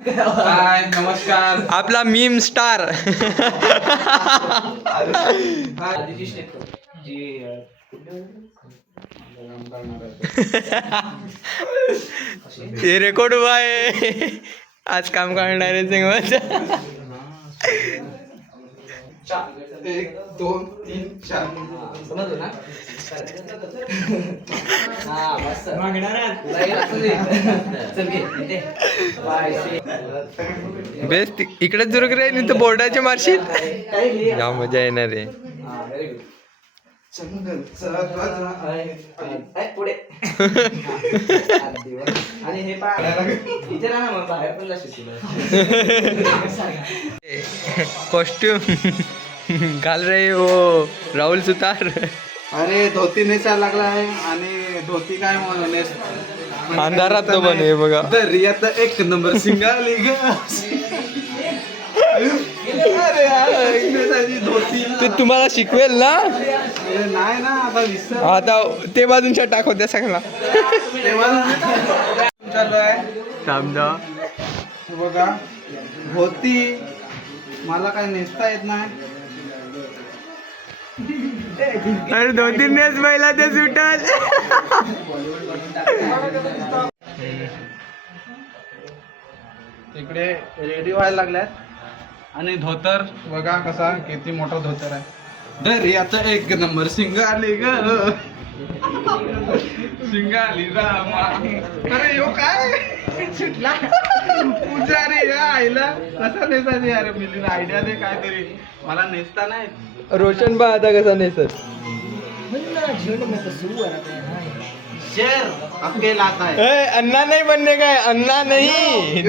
हाय नमस्कार. आपला meme star. हे रेकॉर्ड हुआ है. आज काम करणार आहे सिंग. 1 2 3 4 समजलं ना. बेस्ट इकडेच जुरुक रे नाही तर बोर्डाचे मार्कशीट या मजा येणार आहे. पुढे आणि हे इथे ना मग बाहेर पण कॉस्ट्यूम घाल रे हो राहुल सुतार. अरे धोती नेसायला लागला आहे आणि धोती काय म्हणून अंधारात तो पण हे बघा. दर्यात एक नंबर सिंगाली ग. अरे यार धोती ते तुम्हाला शिकवेल ना. नाही ना आता विसर. आता ते बाजूंच्या टाक होत्या सगळ्या चालू आहे. थांबदा बघा धोती मला काय नेसता येत नाही. अरे 2-3 दिवस पहिला ते सुटल. इकडे रेडी व्हायला लागल्यात आणि धोतर बघा कसा किती मोठा धोतर आहे. दर्याचा एक नंबर सिंगाली ग. सिंगाली रामा. अरे यो काय सुटला पुजारी या आईला कसा नेसायचं यार. मिली आयडिया दे काहीतरी. मला नेसता नाही. रोशन बा आता कसा नेसत. शेर अकेला आता है. ए, अन्ना नाही बनने काय अन्ना नाही.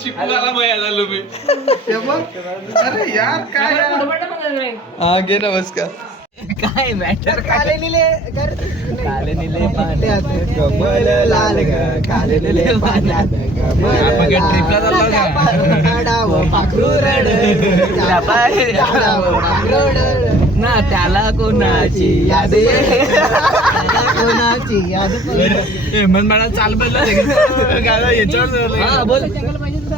चिपकाला भया झालो मी. अरे यार काय हा घे नमस्कार. काय मॅटर काले निले पाण्यात कमल लाल ग काले निले पाण्यात कमल ट्रिपला ना त्याला कोणाची याद कोणाची याद हेमंत मला चाल बदला याच्यावर. हा बोल.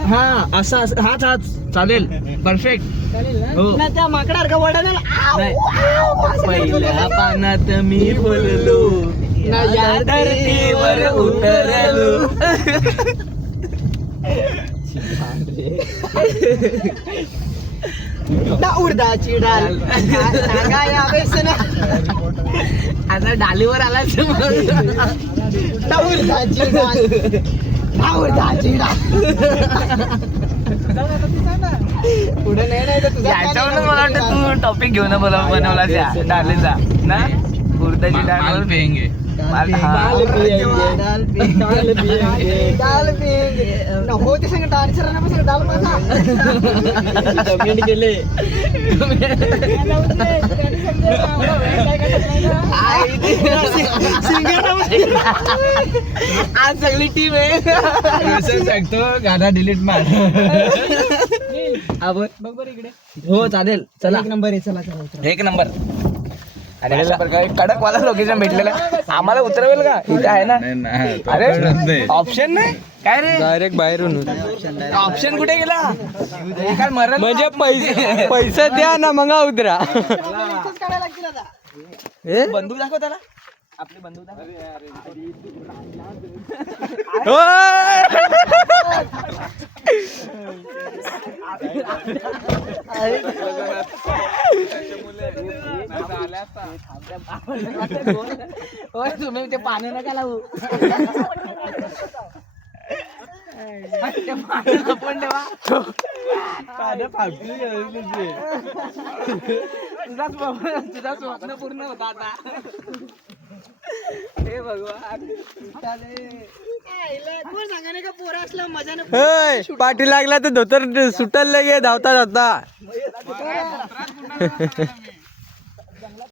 हा असा हाच चालेल परफेक्ट. हो त्या माकडार का वडा पहिल्या पानात मी बोललो या धरतीवर उतरलो. उडदाची डाल आता डालीवर आला. उडदाची डाल उडदाची डाल. पुढे नाही याच्यावर मला वाटतं तू टॉपिक घेऊन बनवला त्या डालीचा ना. उडदाची डाळ होते सांग डान्सर डाल कमेंट केले. आज सगळी टीम आहे. सांगतो गाणं डिलीट मार. बघ बरं इकडे. हो चालेल चला. एक नंबर आहे. चला 1 नंबर. अरे कडक वाला लोकेशन भेटलेलं आम्हाला. उतरवेल का इथे आहे ना. अरे ऑप्शन नाही काय रे. डायरेक्ट बाहेरून ऑप्शन कुठे गेला. काय मरण म्हणजे पैसे द्या ना मग उतरा. बंदूक दाखव त्याला. आपली बंदूक दाखव. तुम्ही ते पाणी नका लावू. पण ठेवा. तुझा स्वप्न पूर्ण होता आता. हे भगवान पाठी लागला तर धोतर सुटल लगे धावता धावता.